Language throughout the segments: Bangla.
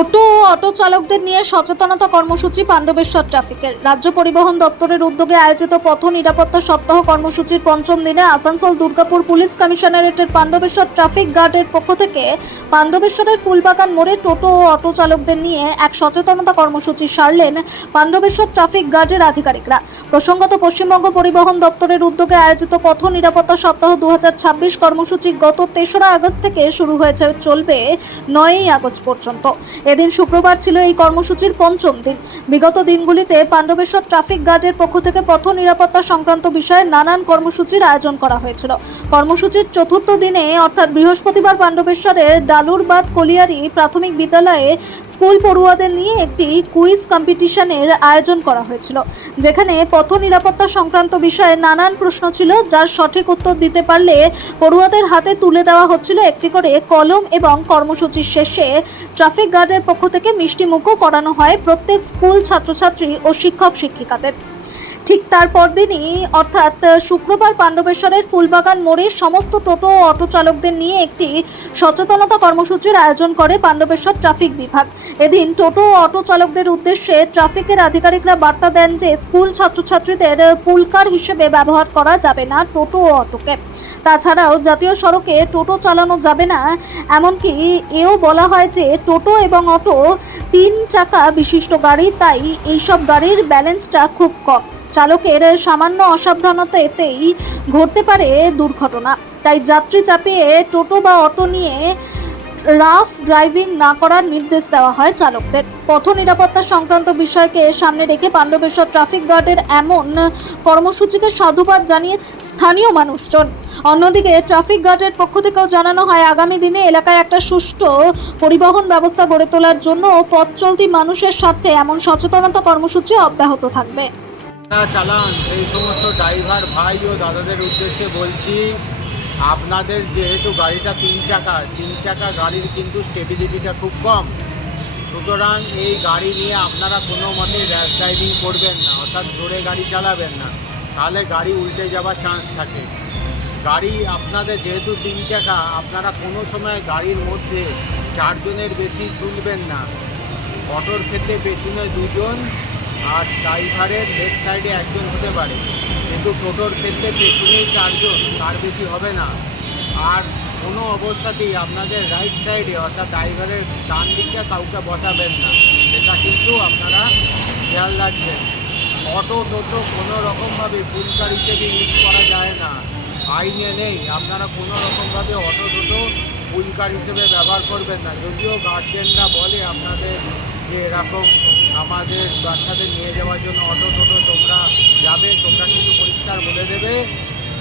টোটো ও অটো চালকদের নিয়ে সচেতনতা কর্মসূচি পাণ্ডবেশ্বর ট্রাফিকের। রাজ্য পরিবহন দপ্তরের উদ্যোগে আয়োজিত পথ নিরাপত্তা সপ্তাহ কর্মসূচির পঞ্চম দিনে আসানসোল দুর্গাপুর পুলিশ কমিশনারেটের পাণ্ডবেশ্বর ট্রাফিক গার্ডের পক্ষ থেকে পাণ্ডবেশ্বরের ফুলবাগান মোড়ে টোটো ও অটো চালকদের নিয়ে এক সচেতনতা কর্মসূচি সারলেন পাণ্ডবেশ্বর ট্রাফিক গার্ডের আধিকারিকরা। প্রসঙ্গত, পশ্চিমবঙ্গ পরিবহন দপ্তরের উদ্যোগে আয়োজিত পথ নিরাপত্তা সপ্তাহ 2026 কর্মসূচি গত 3রা আগস্ট থেকে শুরু হয়েছে, চলবে 9ই আগস্ট পর্যন্ত। এদিন শুক্রবার ছিল এই কর্মসূচির পঞ্চম দিন। বিগত দিনগুলিতে পাণ্ডবেশ্বর ট্রাফিক গার্ডের পক্ষ থেকে পথ নিরাপত্তা সংক্রান্ত বিষয়ে নানান কর্মসূচির আয়োজন করা হয়েছিল। কর্মসূচির চতুর্থ দিনে অর্থাৎ বৃহস্পতিবার পাণ্ডবেশ্বরের ডালুরবাদ কলিয়ারি প্রাথমিক বিদ্যালয়ে স্কুল পড়ুয়াদের নিয়ে একটি কুইজ কম্পিটিশনের আয়োজন করা হয়েছিল, যেখানে পথ নিরাপত্তা সংক্রান্ত বিষয়ে নানান প্রশ্ন ছিল, যার সঠিক উত্তর দিতে পারলে পড়ুয়াদের হাতে তুলে দেওয়া হচ্ছিল একটি করে কলম এবং কর্মসূচির শেষে ট্রাফিক গার্ডের পক্ষ থেকে মিষ্টিমুখও করানো হয় প্রত্যেক স্কুল ছাত্রছাত্রী ও শিক্ষক শিক্ষিকাদের। ঠিক তারপর দিনই অর্থাৎ শুক্রবার পাণ্ডবেশ্বরের ফুলবাগান মোড়ে সমস্ত টোটো ও অটো চালকদের নিয়ে একটি সচেতনতা কর্মসূচির আয়োজন করে পাণ্ডবেশ্বর ট্রাফিক বিভাগ। এদিন টোটো ও অটো চালকদের উদ্দেশ্যে ট্রাফিকের আধিকারিকরা বার্তা দেন যে স্কুল ছাত্রছাত্রীদের পুলকার হিসেবে ব্যবহার করা যাবে না টোটো ও অটোকে। তাছাড়াও জাতীয় সড়কে টোটো চালানো যাবে না, এমনকি এও বলা হয় যে টোটো এবং অটো 3 চাকা বিশিষ্ট গাড়ি, তাই এইসব গাড়ির ব্যালেন্সটা খুব কম। চালকের সামান্য অসাবধানতাতেই ঘটতে পারে দুর্ঘটনা, তাই যাত্রী চাপিয়ে টোটো বা অটো নিয়ে রাফ ড্রাইভিং না করার নির্দেশ দেওয়া হয় চালকদের। পথ নিরাপত্তা সংক্রান্ত বিষয়কে সামনে রেখে পাণ্ডবেশ্বর ট্রাফিক গার্ডের এমন কর্মসূচিকে সাধুবাদ জানিয়ে স্থানীয় মানুষজন। অন্যদিকে ট্রাফিক গার্ডের পক্ষ থেকেও জানানো হয়, আগামী দিনে এলাকায় একটা সুষ্ঠু পরিবহন ব্যবস্থা গড়ে তোলার জন্য পথ চলতি মানুষের স্বার্থে এমন সচেতনতা কর্মসূচি অব্যাহত থাকবে। চালান এই সমস্ত ড্রাইভার ভাই ও দাদাদের উদ্দেশ্যে বলছি, আপনাদের যেহেতু গাড়িটা 3 চাকা গাড়ির কিন্তু স্টেবিলিটিটা খুব কম, সুতরাং এই গাড়ি নিয়ে আপনারা কোনো মতে র্যাশ ড্রাইভিং করবেন না, অর্থাৎ জোরে গাড়ি চালাবেন না, তাহলে গাড়ি উল্টে যাওয়ার চান্স থাকে। গাড়ি আপনাদের যেহেতু 3 চাকা, আপনারা কোনো সময় গাড়ির মধ্যে 4 জনের বেশি তুলবেন না। অটোর ক্ষেত্রে পেছনে 2 জন আর ড্রাইভারের লেফট সাইডে 1 জন হতে পারে, কিন্তু টোটোর ক্ষেত্রে পেছনেই 4 জন, তার বেশি হবে না। আর কোনো অবস্থাতেই আপনাদের রাইট সাইডে অর্থাৎ ড্রাইভারের ডান দিকটা কাউকে বসাবেন না, এটা কিন্তু আপনারা খেয়াল রাখবেন। অটো টোটো কোনো রকমভাবে পুলকার হিসেবে ইউজ করা যায় না, আইনে নেই। আপনারা কোনো রকমভাবে অটো টোটো পুলকার হিসেবে ব্যবহার করবেন না। যদিও গার্জেনরা বলে আপনাদের যে এরকম আমাদের বাচ্চাদের নিয়ে যাওয়ার জন্য অটো টোটো তোমরা যাবে, তোমরা কিন্তু পরিষ্কার বলে দেবে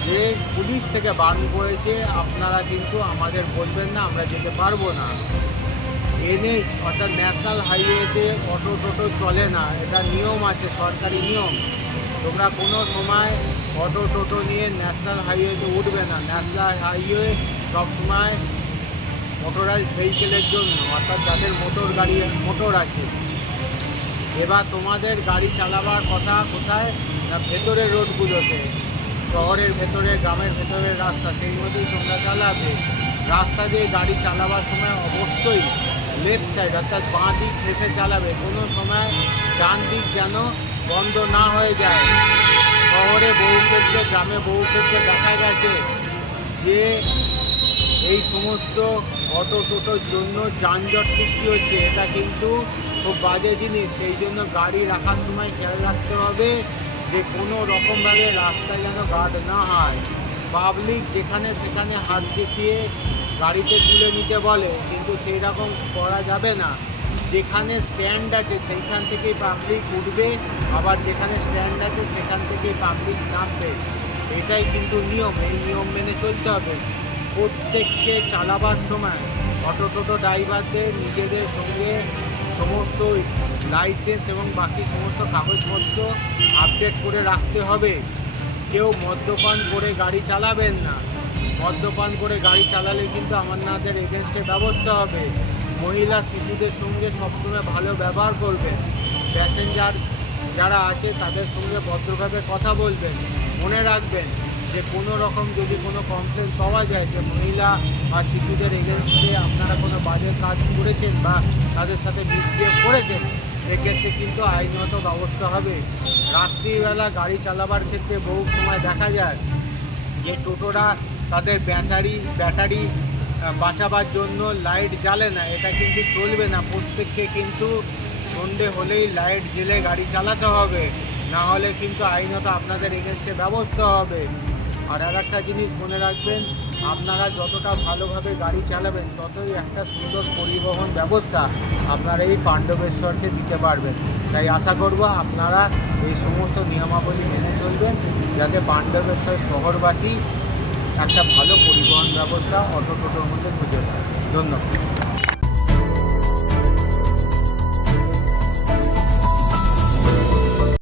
যে পুলিশ থেকে বারণ করেছে, আপনারা কিন্তু আমাদের বলবেন না, আমরা যেতে পারবো না। এনএইচ অর্থাৎ ন্যাশনাল হাইওয়েতে অটো টোটো চলে না, এটা নিয়ম আছে, সরকারি নিয়ম। তোমরা কোনো সময় অটো টোটো নিয়ে ন্যাশনাল হাইওয়েতে উঠবে না। ন্যাশনাল হাইওয়ে সবসময় মোটরাইজড ভেহিকেলের জন্য, অর্থাৎ যাদের মোটর আছে। এবার তোমাদের গাড়ি চালাবার কথা কোথায় না, ভেতরের রোডগুলোতে, শহরের ভেতরে, গ্রামের ভেতরের রাস্তা, সেই মধ্যেই তোমরা চালাবে। রাস্তা দিয়ে গাড়ি চালাবার সময় অবশ্যই লেফট সাইড অর্থাৎ বাঁ দিক ঘেঁষে চালাবে, কোনো সময় ডান দিক যেন বন্ধ না হয়ে যায়। শহরে বহু ক্ষেত্রে, গ্রামে বহু ক্ষেত্রে দেখা গেছে যে এই সমস্ত অটো টোটোর জন্য যানজট সৃষ্টি হচ্ছে, এটা কিন্তু খুব বাজে জিনিস। সেই জন্য গাড়ি রাখার সময় খেয়াল রাখতে হবে যে কোনো রকমভাবে রাস্তায় যেন গার্ড না হয়। পাবলিক যেখানে সেখানে হাত দেখিয়ে গাড়িতে তুলে নিতে বলে, কিন্তু সেই রকম করা যাবে না। যেখানে স্ট্যান্ড আছে সেইখান থেকেই পাবলিক উঠবে, আবার যেখানে স্ট্যান্ড আছে সেখান থেকেই পাবলিক নামবে, এটাই কিন্তু নিয়ম। এই নিয়ম মেনে চলতে হবে। প্রত্যেককে চালাবার সময় অটো টোটো ড্রাইভারদের নিজেদের সঙ্গে সমস্ত লাইসেন্স এবং বাকি সমস্ত কাগজপত্র আপডেট করে রাখতে হবে। কেউ মদ্যপান করে গাড়ি চালাবেন না। মদ্যপান করে গাড়ি চালালে কিন্তু আমাদের এগেনস্টে ব্যবস্থা হবে। মহিলা শিশুদের সঙ্গে সবসময় ভালো ব্যবহার করবেন। প্যাসেঞ্জার যারা আছে তাদের সঙ্গে ভদ্রভাবে কথা বলবেন। মনে রাখবেন যে কোনো রকম যদি কোনো কমপ্লেন পাওয়া যায় যে মহিলা বা শিশুদের এগেনস্টে আপনারা কোনো বাজে কাজ করেছেন বা তাদের সাথে মিসবিহেভ করেছেন, সেক্ষেত্রে কিন্তু আইনত ব্যবস্থা হবে। রাত্রিবেলা গাড়ি চালাবার ক্ষেত্রে বহু সময় দেখা যায় যে টোটোরা তাদের ব্যাটারি বাঁচাবার জন্য লাইট জ্বালে না। এটা কিন্তু চলবে না। প্রত্যেককে কিন্তু সন্ধে হলেই লাইট জ্বেলে গাড়ি চালাতে হবে, না হলে কিন্তু আইনত আপনাদের এগেনস্টে ব্যবস্থা হবে। আর একটা জিনিস মনে রাখবেন, আপনারা যতটা ভালোভাবে গাড়ি চালাবেন ততই একটা সুন্দর পরিবহন ব্যবস্থা আপনারা এই পাণ্ডবেশ্বরকে দিতে পারবেন। তাই আশা করব আপনারা এই সমস্ত নিয়মাবলী মেনে চলবেন, যাতে পাণ্ডবেশ্বর শহরবাসী একটা ভালো পরিবহন ব্যবস্থা অটো টোটোর মধ্যে খুঁজে পায়। ধন্যবাদ।